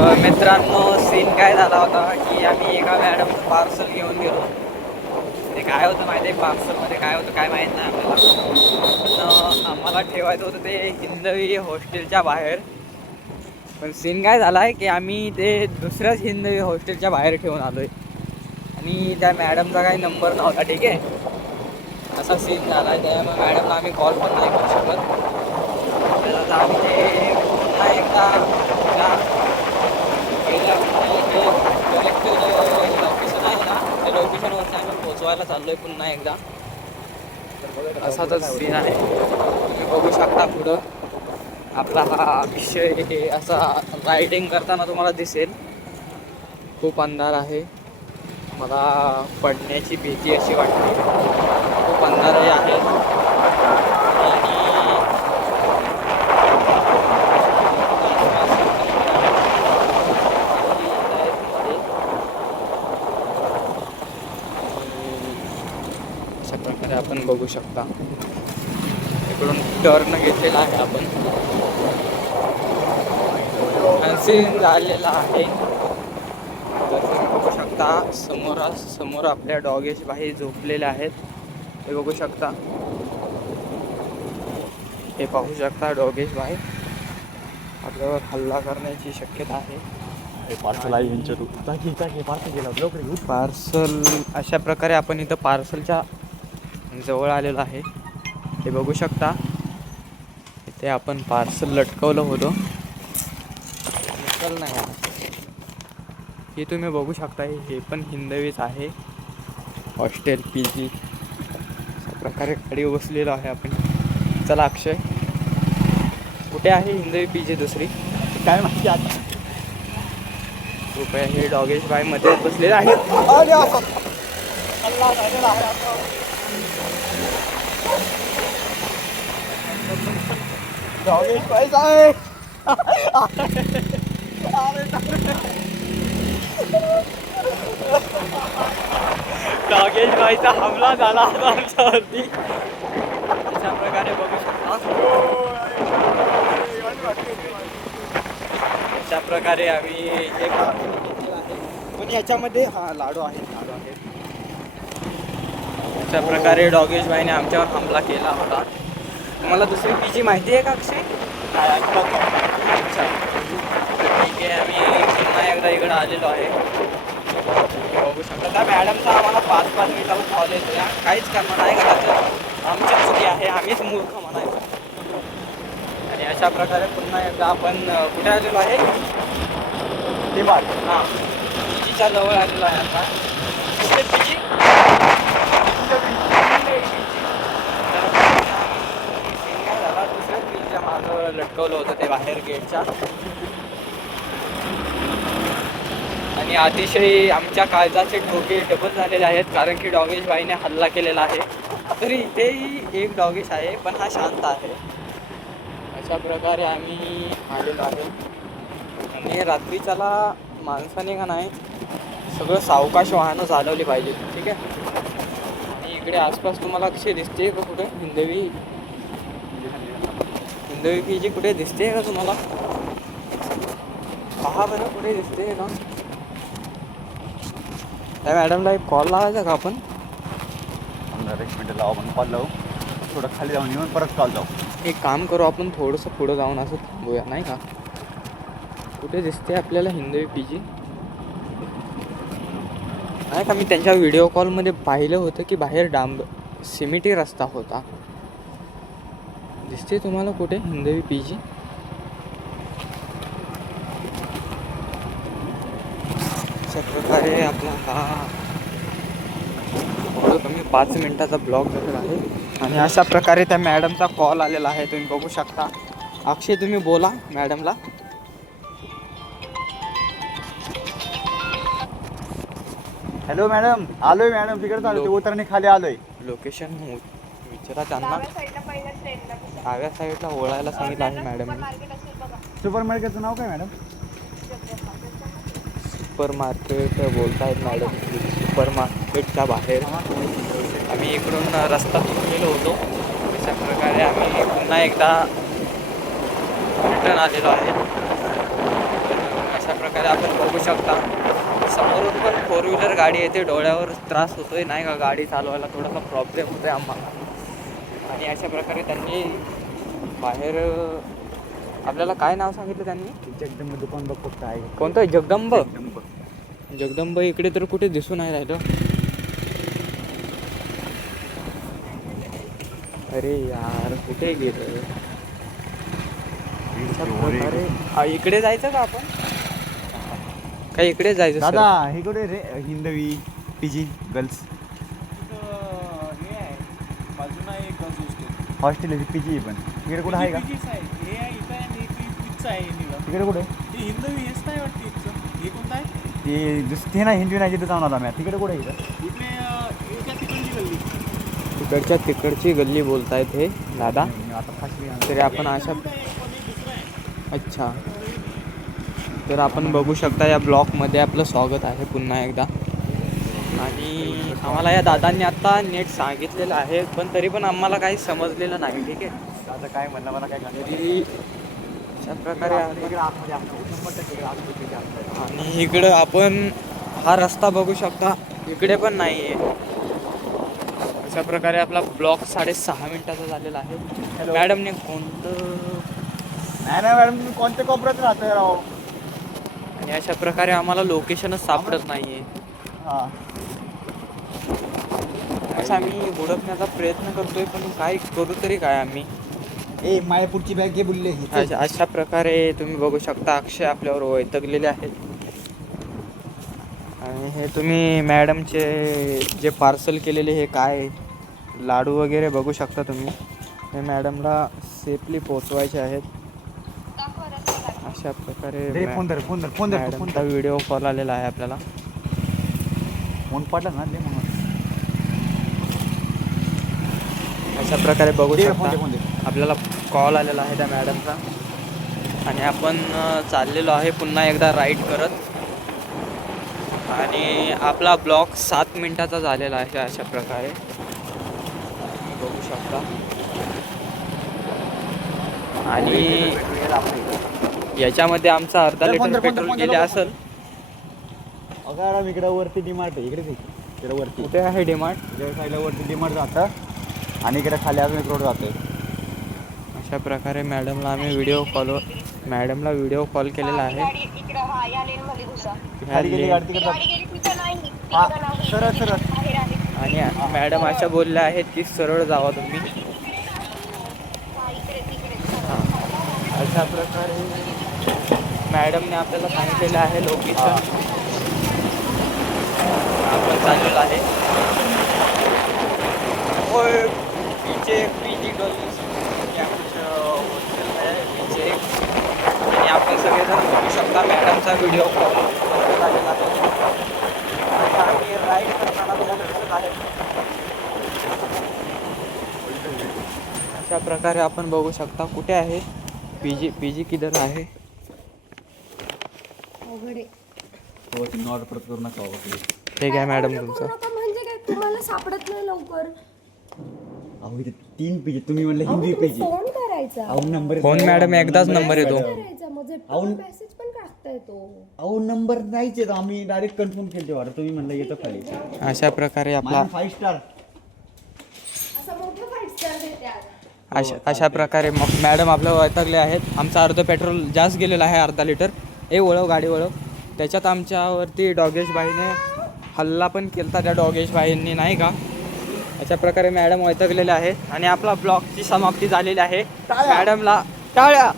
मित्रांनो, सीन काय झाला होता की आम्ही एका मॅडमचं पार्सल घेऊन गेलो. ते काय होतं माहिती आहे, पार्सलमध्ये काय होतं काय माहीत नाही आपल्याला, पण आम्हाला ठेवायचं होतं ते हिंदवी हॉस्टेलच्या बाहेर. पण सीन काय झाला आहे की आम्ही ते दुसऱ्याच हिंदवी हॉस्टेलच्या बाहेर ठेवून आलो आहे आणि त्या मॅडमचा काही नंबर नव्हता. ठीक आहे, असा सीन झाला आहे. त्यामुळे मॅडमला आम्ही कॉल पण नाही करू शकत. तर आता आम्ही ते पुन्हा एकदा लोकेशन आहे ना, त्या लोकेशनवरती आम्ही पोचवायला चाललो आहे पुन्हा एकदा. असाच सीन आहे, तुम्ही बघू शकता. पुढं आपला हा विषय असा रायडिंग करताना तुम्हाला दिसेल. खूप अंधार आहे, मला पडण्याची भीती अशी वाटते. खूप अंधारही आहे आणि अशा प्रकारे आपण बघू शकता. इकडून टर्न घेतलेला आहे आपण, सीन झालेला आहे. तर तुम्ही बघू शकता समोर आपल्या डॉगेश भाई झोपलेले आहेत. हे बघू शकता, हे पाहू शकता. डॉगेश भाई आपल्यावर हल्ला करण्याची शक्यता आहे. पार्सल पार्सल अशा प्रकारे आपण इथं पार्सलच्या जवळ आलेलो आहे. हे बघू शकता, इथे आपण पार्सल लटकवलं होतं. नाही, हे तुम्ही बघू शकता. हे पण हिंदवीच आहे, हॉस्टेल PG. अशा प्रकारे गाडी बसलेलो आहे आपण. चला अक्षय, कुठे आहे हिंदवी PG दुसरी काय माहिती आता. रुपये हे डॉगेश भाई मध्ये बसलेले आहेत. डॉगेश भाई आहे. डॉगेश भाईचा हमला झाला आमच्यावरती. अशा प्रकारे बघू शकता. अशा प्रकारे आम्ही एक पण याच्यामध्ये लाडू आहे. अशा प्रकारे डॉगेश भाईने आमच्यावर हमला केला होता. तुम्हाला दुसरी PG माहिती आहे का अक्षय? अच्छा, ठीक आहे. आम्ही पुन्हा एकदा इकडं आलेलो आहे. बघू शकता, त्या मॅडमचा आम्हाला 5-5 मिनिटाला कॉल येतो. काहीच करणार नाही घराचं, आमची चुकी आहे, आम्हीच मूर्ख म्हणायचं. आणि अशा प्रकारे पुन्हा एकदा आपण कुठे आलेलो आहे? हां, PGच्या जवळ आलेलो आहे आता. कुठे PG? दुसऱ्याच PGच्या मागं लटकवलं होतं ते बाहेर गेटच्या. आणि अतिशय आमच्या काळजाचे ठोके डबल झालेले आहेत, कारण की डॉगेश भाईने हल्ला केलेला आहे. तरी इथेही एक डॉगेश आहे, पण हा शांत आहे. अशा प्रकारे आम्ही आलेलो आहे. आणि रात्रीच्याला माणसाने का नाही सगळं सावकाश वाहनं चालवली पाहिजे. ठीक आहे. आणि इकडे आसपास तुम्हाला कशी दिसते का कुठे हिंदवी PG कुठे दिसते का तुम्हाला? पहा बरं, कुठे दिसते का? त्या मॅडमला एक कॉल लावायचा का आपण? 1 मिनिट लावू, आपण कॉल लावू. थोडं खाली जाऊन येऊन परत कॉल लावू. एक काम करू, आपण थोडंसं पुढं जाऊन असं थांबूया, नाही का? कुठे दिसते आपल्याला हिंदवी PG? नाही का, मी त्यांच्या व्हिडिओ कॉलमध्ये पाहिलं होतं की बाहेर सिमेंटी रस्ता होता. दिसते तुम्हाला कुठे हिंदवी PG? अशा प्रकारे आपला हा कमी 5 मिनिटाचा ब्लॉग झालेला आहे. आणि अशा प्रकारे त्या मॅडमचा कॉल आलेला आहे, तुम्ही बघू शकता. अक्षय, तुम्ही बोला मॅडमला. हॅलो मॅडम, आलोय मॅडम, तिकडे चालू ते उतरणी खाली आलोय. लोकेशन विचारा त्यांना. डाव्या साईडला ओळायला सांगितलं आहे मॅडमने. सुपर मार्केटचं नाव काय मॅडम? सुपर मार्केट बोलतायत मॅडम. सुपर मार्केटच्या बाहेर आम्ही इकडून रस्ता चुकलेलो होतो. अशा प्रकारे आम्ही पुन्हा एकदा रिटर्न आलेलो आहे. अशा प्रकारे प्रकारे आपण बघू शकता समोरून पण 4 व्हीलर गाडी येते. डोळ्यावर त्रास होतोय नाही का, गाडी चालवायला थोडासा प्रॉब्लेम होतो आहे आम्हाला. आणि अशा प्रकारे त्यांनी बाहेर आपल्याला काय नाव सांगितलं त्यांनी? जगदंब दुकान बघ फक्त आहे. कोणतं? जगदंब. जगदंब. जगदंब इकडे तर कुठे दिसून नाही राहिलं. अरे यार कुठे गेलं? इकडे जायचं का आपण? काय इकडे जायचं दादा हे कुठे रे? हिंदवी पीजी गर्ल्स हॉस्टेल आहे पीजी पण इकडे कुठे आहे का? तिकडे कुठे? ते ना हिंदवी नाही जिथे जाऊन आला मी. तिकडे कुठे आहे? तिकडच्या तिकडची गल्ली बोलतायत हे दादा. आता फाशी तरी आपण अशा अच्छा तर आपण बघू शकता या ब्लॉकमध्ये आपलं स्वागत आहे पुन्हा एकदा. आणि आम्हाला या दादांनी आत्ता नेट सांगितलेलं आहे पण तरी पण आम्हाला काही समजलेलं नाही. ठीक आहे आता काय म्हणलं मला काय तरी अशा प्रकारे आणि इकडं आपण हा रस्ता बघू शकता इकडे पण नाही आहे. अशा प्रकारे आपला ब्लॉक 6.5 मिनिटाचा झालेला आहे. मॅडमने कोणतं नाही ना मॅडम तुम्ही कोणत्या कोपऱ्यात राहतोय राव? आणि अशा प्रकारे आम्हाला लोकेशनच सापडत नाही आहे. हां असं आम्ही हुडकण्याचा प्रयत्न करतोय पण काय करू तरी काय आम्ही. ए मायापूरची बॅग घे बोलले. अशा प्रकारे तुम्ही बघू शकता अक्षय आपल्यावर वैतागलेले आहेत. आणि हे तुम्ही मॅडमचे जे पार्सल केलेले हे काय लाडू वगैरे बघू शकता तुम्ही. हे मॅडमला सेफली पोचवायचे आहेत. अशा प्रकारे मॅडमचा व्हिडिओ कॉल आलेला आहे आपल्याला. फोन पडला ना म्हणून अशा प्रकारे बघू शकता आपल्याला कॉल आलेला आहे त्या मॅडमचा. आणि आपण चाललेलो आहे पुन्हा एकदा राईड करत. आणि आपला ब्लॉक 7 मिनिटाचा झालेला आहे. अशा प्रकारे बघू शकता. आणि याच्यामध्ये आमचा अर्धा लिटर पेट्रोल गेले असेल. अगं इकडे वरती डीमार्ट आहे. इकडे इकडे वरती कुठे आहे डीमार्ट? इकडे साईडला वरती डीमार्ट जातं आणि इकडे खाली अजून एक रोड जातोय. अशा प्रकारे मॅडमला आम्ही व्हिडिओ कॉल केलेला आहे. सरळ सरळ. आणि मॅडम अशा बोलल्या आहेत की सरळ जावा तुम्ही. अशा प्रकारे मॅडमने आपल्याला सांगितलेलं आहे लोकेशन. आपण चाललेलो आहे और पीछे पीजी गर्ल्स या कुछ हॉस्टेल है पीछे. आणि आपण सगळेजण बघू शकता मॅडमचा व्हिडिओ कॉल झालेला आहे. आम्ही राईड करताना तुम्हाला दिसत आहे. अशा प्रकारे आपण बघू शकता कुठे आहे पीजी किधर आहे. हो तुम्ही ऑर्डर परत करू नका. ठीक आहे मॅडम तुमचं. म्हणजे काय तुम्हाला सापडत नाही लवकर? अहो इथे 3 पेज तुम्ही म्हणलं हिंदी पेज. फोन करायचा. अहो नंबर फोन मॅडम एकदाच नंबर येतो. करायचा मग मेसेज पण टाकता येतो. अहो नंबर नाहीच येतो. आम्ही डायरेक्ट कन्फर्म केले ऑर्डर. तुम्ही म्हणलं येतो खाली. अशा प्रकारे आपला 5 स्टार असं मोठं 5 स्टार देते. अशा प्रकारे मग मॅडम आपल्या वैतागले आहेत. आमचं अर्ध पेट्रोल जास्त गेलेलं आहे, अर्धा लिटर. वळव गाडी वळव. त्याच्यात आमच्यावरती डॉगेशबाईने हल्ला पण केला त्या डॉगेशबाईंनी नाही का. अशा प्रकारे मॅडम वैतागलेले आहेत आणि आपला ब्लॉगची समाप्ती झालेली आहे. मॅडमला टाळ्या.